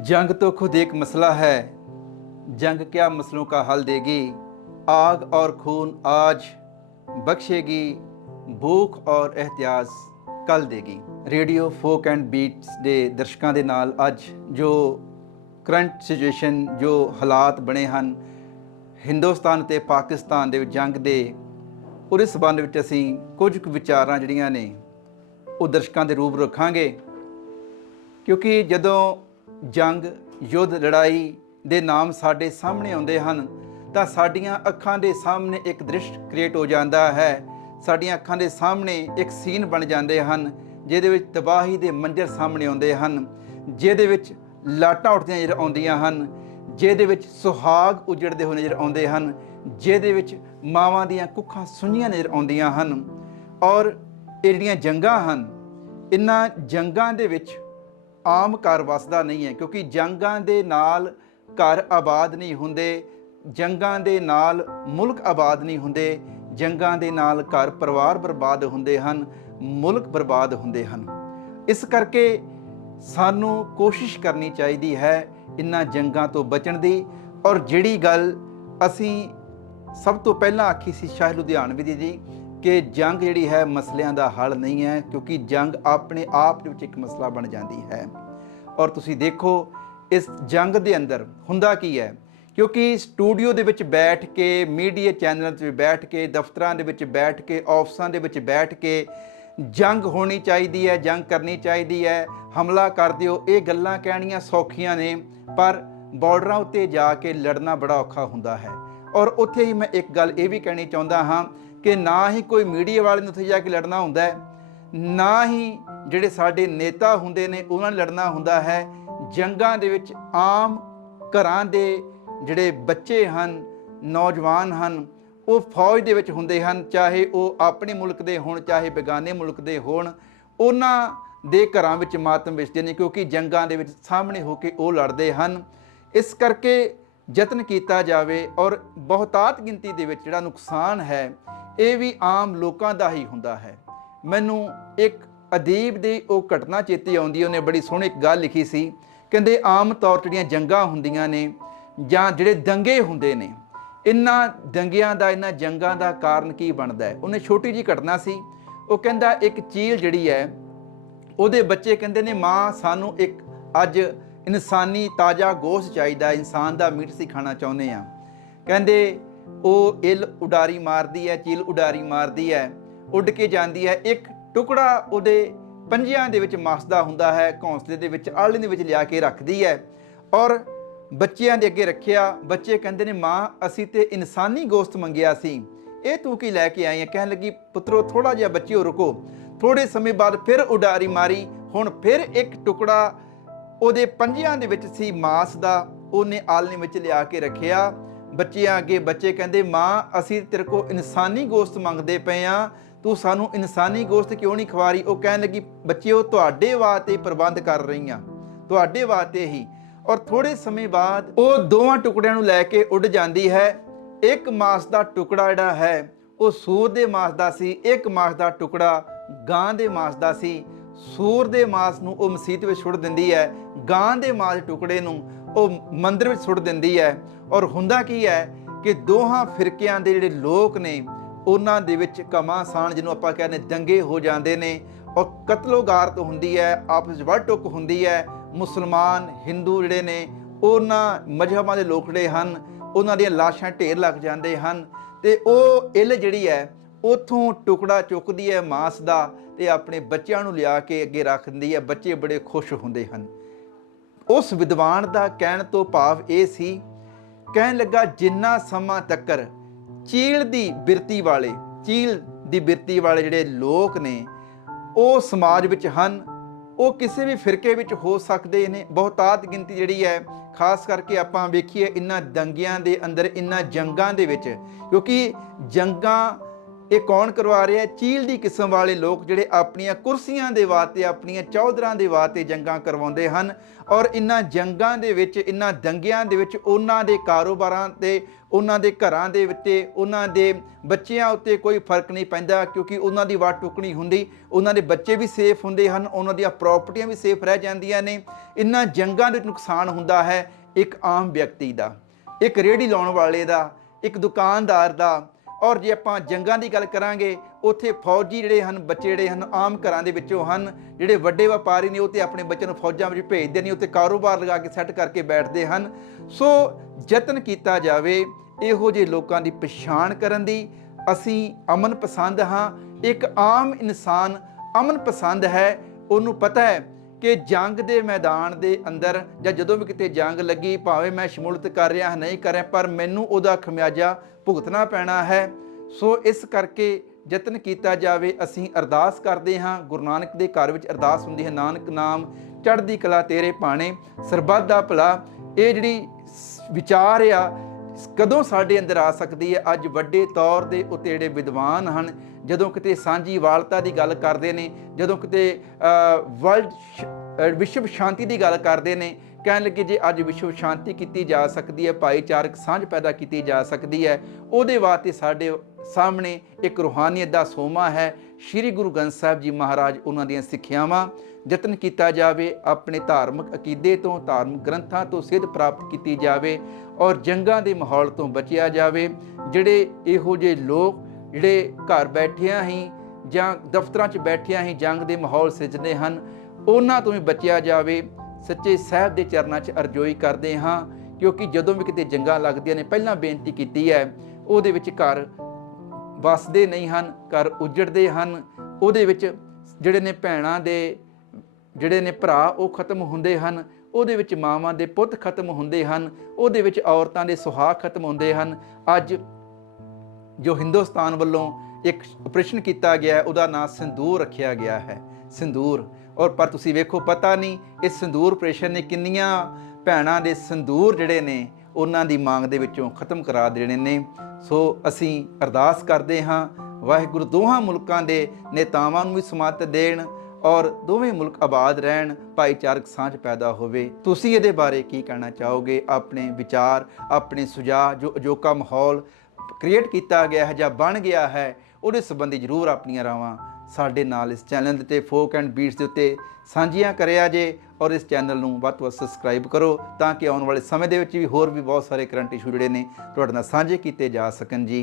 जंग तो खुद एक मसला है जंग क्या मसलों का हल देगी आग और खून आज बख्शेगी ਭੂਖ ਔਰ ਇhtiyaz ਕੱਲ ਦੇਗੀ ਰੇਡੀਓ ਫੋਕ ਐਂਡ ਬੀਟਸ ਦੇ ਦਰਸ਼ਕਾਂ ਦੇ ਨਾਲ ਅੱਜ ਜੋ ਕਰੰਟ ਸਿਚੁਏਸ਼ਨ ਜੋ ਹਾਲਾਤ ਬਣੇ ਹਨ ਹਿੰਦੁਸਤਾਨ ਤੇ ਪਾਕਿਸਤਾਨ ਦੇ ਵਿੱਚ ਜੰਗ ਦੇ ਉਹਦੇ ਸਬੰਧ ਵਿੱਚ ਅਸੀਂ ਕੁਝ ਕੁ ਵਿਚਾਰਾਂ ਜਿਹੜੀਆਂ ਨੇ ਉਹ ਦਰਸ਼ਕਾਂ ਦੇ ਰੂਪ ਰੱਖਾਂਗੇ ਕਿਉਂਕਿ ਜਦੋਂ ਜੰਗ, ਯੁੱਧ, ਲੜਾਈ ਦੇ ਨਾਮ ਸਾਡੇ ਸਾਹਮਣੇ ਆਉਂਦੇ ਹਨ, ਤਾਂ ਸਾਡੀਆਂ ਅੱਖਾਂ ਦੇ ਸਾਹਮਣੇ ਇੱਕ ਦ੍ਰਿਸ਼ ਕ੍ਰੀਏਟ ਹੋ ਜਾਂਦਾ ਹੈ। ਸਾਡੀਆਂ ਅੱਖਾਂ ਦੇ ਸਾਹਮਣੇ ਇੱਕ ਸੀਨ ਬਣ ਜਾਂਦੇ ਹਨ, ਜਿਹਦੇ ਵਿੱਚ ਤਬਾਹੀ ਦੇ ਮੰਜ਼ਰ ਸਾਹਮਣੇ ਆਉਂਦੇ ਹਨ, ਜਿਹਦੇ ਵਿੱਚ ਲਾਟਾਂ ਉੱਠਦੀਆਂ ਨਜ਼ਰ ਆਉਂਦੀਆਂ ਹਨ, ਜਿਹਦੇ ਵਿੱਚ ਸੁਹਾਗ ਉਜੜਦੇ ਹੋਏ ਨਜ਼ਰ ਆਉਂਦੇ ਹਨ, ਜਿਹਦੇ ਵਿੱਚ ਮਾਵਾਂ ਦੀਆਂ ਕੁੱਖਾਂ ਸੁੰਨੀਆਂ ਨਜ਼ਰ ਆਉਂਦੀਆਂ ਹਨ। ਔਰ ਇਹ ਜਿਹੜੀਆਂ ਜੰਗਾਂ ਹਨ ਇਨ੍ਹਾਂ ਜੰਗਾਂ ਦੇ ਵਿੱਚ ਆਮ ਘਰ ਵਸਦਾ ਨਹੀਂ ਹੈ, ਕਿਉਂਕਿ ਜੰਗਾਂ ਦੇ ਨਾਲ ਘਰ ਆਬਾਦ ਨਹੀਂ ਹੁੰਦੇ, ਜੰਗਾਂ ਦੇ ਨਾਲ ਮੁਲਕ ਆਬਾਦ ਨਹੀਂ ਹੁੰਦੇ, ਜੰਗਾਂ ਦੇ ਨਾਲ ਘਰ ਪਰਿਵਾਰ ਬਰਬਾਦ ਹੁੰਦੇ ਹਨ, ਮੁਲਕ ਬਰਬਾਦ ਹੁੰਦੇ ਹਨ। ਇਸ ਕਰਕੇ ਸਾਨੂੰ ਕੋਸ਼ਿਸ਼ ਕਰਨੀ ਚਾਹੀਦੀ ਹੈ ਇਨ੍ਹਾਂ ਜੰਗਾਂ ਤੋਂ ਬਚਣ ਦੀ, ਔਰ ਜਿਹੜੀ ਗੱਲ ਅਸੀਂ ਸਭ ਤੋਂ ਪਹਿਲਾਂ ਆਖੀ ਸੀ ਸ਼ਾਹ ਲੁਧਿਆਣਵੀ ਦੀ ਜੀ ਕਿ ਜੰਗ ਜਿਹੜੀ ਹੈ ਮਸਲਿਆਂ ਦਾ ਹੱਲ ਨਹੀਂ ਹੈ, ਕਿਉਂਕਿ ਜੰਗ ਆਪਣੇ ਆਪ ਦੇ ਵਿੱਚ ਇੱਕ ਮਸਲਾ ਬਣ ਜਾਂਦੀ ਹੈ। ਔਰ ਤੁਸੀਂ ਦੇਖੋ, ਇਸ ਜੰਗ ਦੇ ਅੰਦਰ ਹੁੰਦਾ ਕੀ ਹੈ? ਕਿਉਂਕਿ ਸਟੂਡੀਓ ਦੇ ਵਿੱਚ ਬੈਠ ਕੇ, ਮੀਡੀਆ ਚੈਨਲਾਂ ਤੇ ਬੈਠ ਕੇ, ਦਫ਼ਤਰਾਂ ਦੇ ਵਿੱਚ ਬੈਠ ਕੇ, ਆਫਿਸਾਂ ਦੇ ਵਿੱਚ ਬੈਠ ਕੇ ਜੰਗ ਹੋਣੀ ਚਾਹੀਦੀ ਹੈ, ਜੰਗ ਕਰਨੀ ਚਾਹੀਦੀ ਹੈ। ਹਮਲਾ ਕਰ ਦਿਓ, ਇਹ ਗੱਲਾਂ ਕਹਿਣੀਆਂ ਸੌਖੀਆਂ ਨੇ, ਪਰ ਬਾਰਡਰਾਂ ਉੱਤੇ ਜਾ ਕੇ ਲੜਨਾ ਬੜਾ ਔਖਾ ਹੁੰਦਾ ਹੈ। ਔਰ ਉੱਥੇ ਹੀ ਮੈਂ ਇੱਕ ਗੱਲ ਇਹ ਵੀ ਕਹਿਣੀ ਚਾਹੁੰਦਾ ਹਾਂ ਕਿ ਨਾ ਹੀ ਕੋਈ ਮੀਡੀਆ ਵਾਲੇ ਨੂੰ ਉੱਥੇ ਜਾ ਕੇ ਲੜਨਾ ਹੁੰਦਾ ਹੈ, ਨਾ ਹੀ ਜਿਹੜੇ ਸਾਡੇ ਨੇਤਾ ਹੁੰਦੇ ਨੇ ਉਹਨਾਂ ਨਾਲ ਲੜਨਾ ਹੁੰਦਾ ਹੈ। ਜੰਗਾਂ ਦੇ ਵਿੱਚ ਆਮ ਘਰਾਂ ਦੇ ਜਿਹੜੇ ਬੱਚੇ ਹਨ, ਨੌਜਵਾਨ ਹਨ, ਉਹ ਫੌਜ ਦੇ ਵਿੱਚ ਹੁੰਦੇ ਹਨ, ਚਾਹੇ ਉਹ ਆਪਣੇ ਮੁਲਕ ਦੇ ਹੋਣ, ਚਾਹੇ ਬੇਗਾਨੇ ਮੁਲਕ ਦੇ ਹੋਣ, ਉਹਨਾਂ ਦੇ ਘਰਾਂ ਵਿੱਚ ਮਾਤਮ ਵਿਚਦੇ ਨੇ ਕਿਉਂਕਿ ਜੰਗਾਂ ਦੇ ਵਿੱਚ ਸਾਹਮਣੇ ਹੋ ਕੇ ਉਹ ਲੜਦੇ ਹਨ। ਇਸ ਕਰਕੇ ਯਤਨ ਕੀਤਾ ਜਾਵੇ ਔਰ ਬਹੁਤਾਤ ਗਿਣਤੀ ਦੇ ਵਿੱਚ ਜਿਹੜਾ ਨੁਕਸਾਨ ਹੈ ਇਹ ਵੀ ਆਮ ਲੋਕਾਂ ਦਾ ਹੀ ਹੁੰਦਾ ਹੈ। ਮੈਨੂੰ ਇੱਕ ਅਦੀਬ ਦੀ ਉਹ ਘਟਨਾ ਚੇਤੇ ਆਉਂਦੀ ਉਹਨੇ ਬੜੀ ਸੋਹਣੀ ਇੱਕ ਗੱਲ ਲਿਖੀ ਸੀ। ਕਹਿੰਦੇ, ਆਮ ਤੌਰ ਤੇ ਜਿਹੜੀਆਂ ਜੰਗਾਂ ਹੁੰਦੀਆਂ ਨੇ ਜਾਂ ਜਿਹੜੇ ਦੰਗੇ ਹੁੰਦੇ ਨੇ ਇਨ੍ਹਾਂ ਦੰਗਿਆਂ ਦਾ ਇਨ੍ਹਾਂ ਜੰਗਾਂ ਦਾ ਕਾਰਨ ਕੀ ਬਣਦਾ ਹੈ? ਉਹਨੇ ਛੋਟੀ ਜੀ ਘਟਨਾ ਸੀ। ਉਹ ਕਹਿੰਦਾ, ਇੱਕ ਚੀਲ ਜਿਹੜੀ ਹੈ, ਉਹਦੇ ਬੱਚੇ ਕਹਿੰਦੇ ਨੇ, ਮਾਂ ਸਾਨੂੰ ਇੱਕ ਅੱਜ ਇਨਸਾਨੀ ਤਾਜ਼ਾ ਗੋਸ਼ਤ ਚਾਹੀਦਾ, ਇਨਸਾਨ ਦਾ ਮੀਟ ਸੀ ਖਾਣਾ ਚਾਹੁੰਦੇ ਆ ਕਹਿੰਦੇ ਉਹ ਇਲ ਉਡਾਰੀ ਮਾਰਦੀ ਹੈ, ਚੀਲ ਉਡਾਰੀ ਮਾਰਦੀ ਹੈ, ਉੱਡ ਕੇ ਜਾਂਦੀ ਹੈ। ਇੱਕ ਟੁਕੜਾ ਉਹਦੇ ਪੰਜਿਆਂ ਦੇ ਵਿੱਚ ਮਸਦਾ ਹੁੰਦਾ ਹੈ, ਘੌਂਸਲੇ ਦੇ ਵਿੱਚ, ਆਲ੍ਹਣੇ ਦੇ ਵਿੱਚ ਲਿਆ ਕੇ ਰੱਖਦੀ ਹੈ। ਔਰ ਬੱਚਿਆਂ ਦੇ ਅੱਗੇ ਰੱਖਿਆ, ਬੱਚੇ ਕਹਿੰਦੇ ਨੇ, ਮਾਂ, ਅਸੀਂ ਤੇ ਇਨਸਾਨੀ ਗੋਸ਼ਤ ਮੰਗਿਆ ਸੀ। ਇਹ ਤੂੰ ਕੀ ਲੈ ਕੇ ਆਈ ਹੈ? ਕਹਿਣ ਲੱਗੀ, ਪੁੱਤਰੋ ਥੋੜਾ ਜਿਹਾ ਬੱਚਿਓ, ਰੁਕੋ। ਥੋੜੇ ਸਮੇਂ ਬਾਅਦ ਫਿਰ ਉਡਾਰੀ ਮਾਰੀ। ਹੁਣ ਫਿਰ ਇੱਕ ਟੁਕੜਾ ਉਹਦੇ ਪੰਜਿਆਂ ਦੇ ਵਿੱਚ ਸੀ ਮਾਸ ਦਾ। ਉਹਨੇ ਆਲਣੇ ਵਿੱਚ ਲਿਆ ਕੇ ਰੱਖਿਆ। ਬੱਚਿਆਂ ਅੱਗੇ ਬੱਚੇ ਕਹਿੰਦੇ, ਮਾਂ, ਅਸੀਂ ਤੇਰੇ ਕੋ ਇਨਸਾਨੀ ਗੋਸ਼ਤ ਮੰਗਦੇ ਪਏ ਆ। ਤੂੰ ਸਾਨੂੰ ਇਨਸਾਨੀ ਗੋਸ਼ਤ ਕਿਉਂ ਨਹੀਂ ਖਵਾ ਰਹੀ ਉਹ ਕਹਿਣ ਲੱਗੀ, ਬੱਚਿਓ, ਤੁਹਾਡੇ ਵਾਸਤੇ ਪ੍ਰਬੰਧ ਕਰ ਰਹੀ ਆ। ਤੁਹਾਡੇ ਵਾਸਤੇ ਹੀ। ਔਰ ਥੋੜੇ ਸਮੇਂ ਬਾਅਦ ਉਹ ਦੋਵਾਂ ਟੁਕੜਿਆਂ ਨੂੰ ਲੈ ਕੇ ਉੱਡ ਜਾਂਦੀ ਹੈ। ਇੱਕ ਮਾਸ ਦਾ ਟੁਕੜਾ ਜਿਹੜਾ ਹੈ, ਉਹ ਸੂਰ ਦੇ ਮਾਸ ਦਾ ਸੀ। ਇੱਕ ਮਾਸ ਦਾ ਟੁਕੜਾ ਗਾਂ ਦੇ ਮਾਸ ਦਾ ਸੀ। ਸੂਰ ਦੇ ਮਾਸ ਨੂੰ ਉਹ ਮਸੀਤ ਵਿੱਚ ਛੁੱਟ ਦਿੰਦੀ ਹੈ। ਗਾਂ ਦੇ ਮਾਸ ਦੇ ਟੁਕੜੇ ਨੂੰ ਉਹ ਮੰਦਰ ਵਿੱਚ ਸੁੱਟ ਦਿੰਦੀ ਹੈ। ਔਰ ਹੁੰਦਾ ਕੀ ਹੈ ਕਿ ਦੋਹਾਂ ਫਿਰਕਿਆਂ ਦੇ ਜਿਹੜੇ ਲੋਕ ਨੇ, ਉਹਨਾਂ ਦੇ ਵਿੱਚ ਕਮਾਸਾਨ ਜਿਹਨੂੰ ਆਪਾਂ ਕਹਿੰਦੇ ਦੰਗੇ ਹੋ ਜਾਂਦੇ ਨੇ। ਔਰ ਕਤਲੋਗਾਰਤ ਹੁੰਦੀ ਹੈ, ਆਪਸ ਵਿੱਚ ਵੱਢ ਟੁੱਕ ਹੁੰਦੀ ਹੈ। ਮੁਸਲਮਾਨ, ਹਿੰਦੂ ਜਿਹੜੇ ਨੇ, ਉਹਨਾਂ ਮਜ਼ਹਬਾਂ ਦੇ ਲੋਕ ਜਿਹੜੇ ਹਨ, ਉਹਨਾਂ ਦੀਆਂ ਲਾਸ਼ਾਂ ਢੇਰ ਲੱਗ ਜਾਂਦੇ ਹਨ। ਤੇ ਉਹ ਇਲ ਜਿਹੜੀ ਹੈ, ਉਥੋਂ ਟੁਕੜਾ ਚੁੱਕਦੀ ਹੈ ਮਾਸ ਦਾ ਤੇ ਆਪਣੇ ਬੱਚਿਆਂ ਨੂੰ ਲਿਆ ਕੇ ਅੱਗੇ ਰੱਖ ਦਿੰਦੀ ਹੈ। ਬੱਚੇ ਬੜੇ ਖੁਸ਼ ਹੁੰਦੇ ਹਨ। ਉਸ ਵਿਦਵਾਨ ਦਾ ਕਹਿਣ ਤੋਂ ਭਾਵ ਇਹ ਸੀ, ਕਹਿਣ ਲੱਗਾ, ਜਿੰਨਾ ਸਮਾਂ ਤੱਕਰ ਚੀਲ ਦੀ ਬਿਰਤੀ ਵਾਲੇ, ਚੀਲ ਦੀ ਬਿਰਤੀ ਵਾਲੇ ਜਿਹੜੇ ਲੋਕ ਨੇ, ਉਹ ਸਮਾਜ ਵਿੱਚ ਹਨ, ਉਹ ਕਿਸੇ ਵੀ ਫਿਰਕੇ ਵਿੱਚ ਹੋ ਸਕਦੇ ਨੇ। ਬਹੁਤਾਤ ਗਿਣਤੀ ਜਿਹੜੀ ਹੈ, ਖਾਸ ਕਰਕੇ ਆਪਾਂ ਵੇਖੀਏ, ਇਨ੍ਹਾਂ ਦੰਗਿਆਂ ਦੇ ਅੰਦਰ, ਇਨ੍ਹਾਂ ਜੰਗਾਂ ਦੇ ਵਿੱਚ, ਕਿਉਂਕਿ ਜੰਗਾਂ ਇਹ ਕੌਣ ਕਰਵਾ ਰਿਹਾ ਚੀਲ ਦੀ ਕਿਸਮ ਵਾਲੇ ਲੋਕ ਜਿਹੜੇ ਆਪਣੀਆਂ ਕੁਰਸੀਆਂ ਦੇ ਵਾਸਤੇ, ਆਪਣੀਆਂ ਚੌਧਰਾਂ ਦੇ ਵਾਸਤੇ ਜੰਗਾਂ ਕਰਵਾਉਂਦੇ ਹਨ ਔਰ ਇਨ੍ਹਾਂ ਜੰਗਾਂ ਦੇ ਵਿੱਚ, ਇਨ੍ਹਾਂ ਦੰਗਿਆਂ ਦੇ ਵਿੱਚ ਉਹਨਾਂ ਦੇ ਕਾਰੋਬਾਰਾਂ ਤੇ, ਉਹਨਾਂ ਦੇ ਘਰਾਂ ਦੇ ਉੱਤੇ, ਉਹਨਾਂ ਦੇ ਬੱਚਿਆਂ ਉੱਤੇ ਕੋਈ ਫ਼ਰਕ ਨਹੀਂ ਪੈਂਦਾ ਕਿਉਂਕਿ ਉਹਨਾਂ ਦੀ ਵਾਟ ਟੁਕਣੀ ਹੁੰਦੀ, ਉਹਨਾਂ ਦੇ ਬੱਚੇ ਵੀ ਸੇਫ ਹੁੰਦੇ ਹਨ, ਉਹਨਾਂ ਦੀਆਂ ਪ੍ਰਾਪਰਟੀਆਂ ਵੀ ਸੇਫ ਰਹਿ ਜਾਂਦੀਆਂ ਨੇ। ਇਨ੍ਹਾਂ ਜੰਗਾਂ ਦੇ ਨੁਕਸਾਨ ਹੁੰਦਾ ਹੈ ਇੱਕ ਆਮ ਵਿਅਕਤੀ ਦਾ, ਇੱਕ ਰੇੜੀ ਲਾਉਣ ਵਾਲੇ ਦਾ, ਇੱਕ ਦੁਕਾਨਦਾਰ ਦਾ ਔਰ ਜੇ ਆਪਾਂ ਜੰਗਾਂ ਦੀ ਗੱਲ ਕਰਾਂਗੇ, ਉੱਥੇ ਫੌਜੀ ਜਿਹੜੇ ਹਨ, ਬੱਚੇ ਜਿਹੜੇ ਹਨ, ਆਮ ਘਰਾਂ ਦੇ ਵਿੱਚੋਂ ਹਨ, ਜਿਹੜੇ ਵੱਡੇ ਵਪਾਰੀ ਨੇ, ਉਹ ਤੇ ਆਪਣੇ ਬੱਚਿਆਂ ਨੂੰ ਫੌਜਾਂ ਵਿੱਚ ਭੇਜਦੇ ਨੇ, ਉੱਥੇ ਕਾਰੋਬਾਰ ਲਗਾ ਕੇ ਸੈੱਟ ਕਰਕੇ ਬੈਠਦੇ ਹਨ। ਸੋ ਯਤਨ ਕੀਤਾ ਜਾਵੇ ਇਹੋ ਜਿਹੇ ਲੋਕਾਂ ਦੀ ਪਛਾਣ ਕਰਨ ਦੀ। ਅਸੀਂ ਅਮਨ ਪਸੰਦ ਹਾਂ। ਇੱਕ ਆਮ ਇਨਸਾਨ ਅਮਨ ਪਸੰਦ ਹੈ। ਉਹਨੂੰ ਪਤਾ ਹੈ ਕਿ ਜੰਗ ਦੇ ਮੈਦਾਨ ਦੇ ਅੰਦਰ ਜਾਂ ਜਦੋਂ ਵੀ ਕਿਤੇ ਜੰਗ ਲੱਗੀ, ਭਾਵੇਂ ਮੈਂ ਸ਼ਮੂਲਤ ਕਰ ਰਿਹਾ ਨਹੀਂ ਕਰ ਰਿਹਾ, ਪਰ ਮੈਨੂੰ ਉਹਦਾ ਖਮਿਆਜਾ ਭੁਗਤਣਾ ਪੈਣਾ ਹੈ। ਸੋ ਇਸ ਕਰਕੇ ਯਤਨ ਕੀਤਾ ਜਾਵੇ, ਅਸੀਂ ਅਰਦਾਸ ਕਰਦੇ ਹਾਂ, ਗੁਰੂ ਨਾਨਕ ਦੇ ਘਰ ਵਿੱਚ ਅਰਦਾਸ ਹੁੰਦੀ ਹੈ, ਨਾਨਕ ਨਾਮ ਚੜ੍ਹਦੀ ਕਲਾ ਤੇਰੇ ਪਾਣੇ। ਸਰਬੱਤ ਦਾ ਭਲਾ, ਇਹ ਜਿਹੜੀ ਸ- ਵਿਚਾਰ ਆ, ਕਦੋਂ ਸਾਡੇ ਅੰਦਰ ਆ ਸਕਦੀ ਹੈ? ਅੱਜ ਵੱਡੇ ਤੌਰ ਦੇ ਉੱਤੇ ਜਿਹੜੇ ਵਿਦਵਾਨ ਹਨ। ਜਦੋਂ ਕਿਤੇ ਸਾਂਝੀ ਵਾਲਤਾ ਦੀ ਗੱਲ ਕਰਦੇ ਨੇ, ਜਦੋਂ ਕਿਤੇ ਵਰਲਡ ਵਿਸ਼ਵ ਸ਼ਾਂਤੀ ਦੀ ਗੱਲ ਕਰਦੇ ਨੇ, ਕਹਿਣ ਲੱਗੇ ਜੇ ਅੱਜ ਵਿਸ਼ਵ ਸ਼ਾਂਤੀ ਕੀਤੀ ਜਾ ਸਕਦੀ ਹੈ, ਭਾਈਚਾਰਕ ਸਾਂਝ ਪੈਦਾ ਕੀਤੀ ਜਾ ਸਕਦੀ ਹੈ, ਉਹਦੇ ਵਾਸਤੇ ਸਾਡੇ ਸਾਹਮਣੇ ਇੱਕ ਰੂਹਾਨੀਅਤ ਦਾ ਸੋਮਾ ਹੈ। ਸ੍ਰੀ ਗੁਰੂ ਗ੍ਰੰਥ ਸਾਹਿਬ ਜੀ ਮਹਾਰਾਜ ਉਹਨਾਂ ਦੀਆਂ ਸਿੱਖਿਆਵਾਂ, ਯਤਨ ਕੀਤਾ ਜਾਵੇ, ਆਪਣੇ ਧਾਰਮਿਕ ਅਕੀਦੇ ਤੋਂ, ਧਾਰਮਿਕ ਗ੍ਰੰਥਾਂ ਤੋਂ ਸਿੱਧ ਪ੍ਰਾਪਤ ਕੀਤੀ ਜਾਵੇ ਔਰ ਜੰਗਾਂ ਦੇ ਮਾਹੌਲ ਤੋਂ ਬਚਿਆ ਜਾਵੇ। ਜਿਹੜੇ ਇਹੋ ਜਿਹੇ ਲੋਕ ਜਿਹੜੇ ਘਰ ਬੈਠਿਆਂ ਹੀ ਜਾਂ ਦਫ਼ਤਰਾਂ 'ਚ ਬੈਠਿਆਂ ਹੀ ਜੰਗ ਦੇ ਮਾਹੌਲ ਸਿਰਜਦੇ ਹਨ, ਉਹਨਾਂ ਤੋਂ ਵੀ ਬਚਿਆ ਜਾਵੇ, ਸੱਚੇ ਸਾਹਿਬ ਦੇ ਚਰਨਾਂ 'ਚ ਅਰਜ਼ੋਈ ਕਰਦੇ ਹਾਂ, ਕਿਉਂਕਿ ਜਦੋਂ ਵੀ ਕਿਤੇ ਜੰਗਾਂ ਲੱਗਦੀਆਂ ਨੇ, ਪਹਿਲਾਂ ਬੇਨਤੀ ਕੀਤੀ ਹੈ, ਉਹਦੇ ਵਿੱਚ ਘਰ ਵਸਦੇ ਨਹੀਂ ਹਨ, ਘਰ ਉਜੜਦੇ ਹਨ, ਉਹਦੇ ਵਿੱਚ ਜਿਹੜੇ ਨੇ ਭੈਣਾਂ ਦੇ, ਜਿਹੜੇ ਨੇ ਭਰਾ ਉਹ ਖਤਮ ਹੁੰਦੇ ਹਨ, ਉਹਦੇ ਵਿੱਚ ਮਾਵਾਂ ਦੇ ਪੁੱਤ ਖਤਮ ਹੁੰਦੇ ਹਨ, ਉਹਦੇ ਵਿੱਚ ਔਰਤਾਂ ਦੇ ਸੁਹਾਗ ਖਤਮ ਹੁੰਦੇ ਹਨ, ਅੱਜ ਜੋ ਹਿੰਦੁਸਤਾਨ ਵੱਲੋਂ ਇੱਕ ਆਪਰੇਸ਼ਨ ਕੀਤਾ ਗਿਆ ਹੈ, ਉਹਦਾ ਨਾਮ ਸਿੰਦੂਰ ਰੱਖਿਆ ਗਿਆ ਹੈ। ਸਿੰਦੂਰ। ਔਰ ਪਰ ਤੁਸੀਂ ਵੇਖੋ, ਪਤਾ ਨਹੀਂ ਇਸ ਸਿੰਦੂਰ ਆਪਰੇਸ਼ਨ ਨੇ ਕਿੰਨੀਆਂ ਭੈਣਾਂ ਦੇ ਸੰਦੂਰ ਜਿਹੜੇ ਨੇ, ਉਹਨਾਂ ਦੀ ਮੰਗ ਦੇ ਵਿੱਚੋਂ ਖਤਮ ਕਰਾ ਦੇਣੇ ਨੇ। ਸੋ ਅਸੀਂ ਅਰਦਾਸ ਕਰਦੇ ਹਾਂ, ਵਾਹਿਗੁਰੂ ਦੋਹਾਂ ਮੁਲਕਾਂ ਦੇ ਨੇਤਾਵਾਂ ਨੂੰ ਵੀ ਸਮਤ ਦੇਣ ਔਰ ਦੋਵੇਂ ਮੁਲਕ ਆਬਾਦ ਰਹਿਣ, ਭਾਈਚਾਰਕ ਸਾਂਝ ਪੈਦਾ ਹੋਵੇ। ਤੁਸੀਂ ਇਹਦੇ ਬਾਰੇ ਕੀ ਕਹਿਣਾ ਚਾਹੋਗੇ? ਆਪਣੇ ਵਿਚਾਰ, ਆਪਣੇ ਸੁਝਾਅ, ਜੋ ਅਜੋਕਾ ਮਾਹੌਲ ਕ੍ਰੀਏਟ ਕੀਤਾ ਗਿਆ ਹੈ ਜਾਂ ਬਣ ਗਿਆ ਹੈ, ਉਹਦੇ ਸੰਬੰਧੀ ਜਰੂਰ ਆਪਣੀਆਂ ਰਾਵਾਂ ਸਾਡੇ ਨਾਲ ਇਸ ਚੈਨਲ ਦੇ ਉੱਤੇ ਫੋਕ ਐਂਡ ਬੀਟਸ ਦੇ ਉੱਤੇ ਸਾਂਝੀਆਂ ਕਰਿਆ ਜੇ ਔਰ ਇਸ ਚੈਨਲ ਨੂੰ ਵੱਧ ਤੋਂ ਵੱਧ ਸਬਸਕ੍ਰਾਈਬ ਕਰੋ ਤਾਂ ਕਿ ਆਉਣ ਵਾਲੇ ਸਮੇਂ ਦੇ ਵਿੱਚ ਵੀ ਹੋਰ ਵੀ ਬਹੁਤ ਸਾਰੇ ਕਰੰਟ ਇਸ਼ੂ ਜਿਹੜੇ ਨੇ ਤੁਹਾਡੇ ਨਾਲ ਸਾਂਝੇ ਕੀਤੇ ਜਾ ਸਕਣ ਜੀ।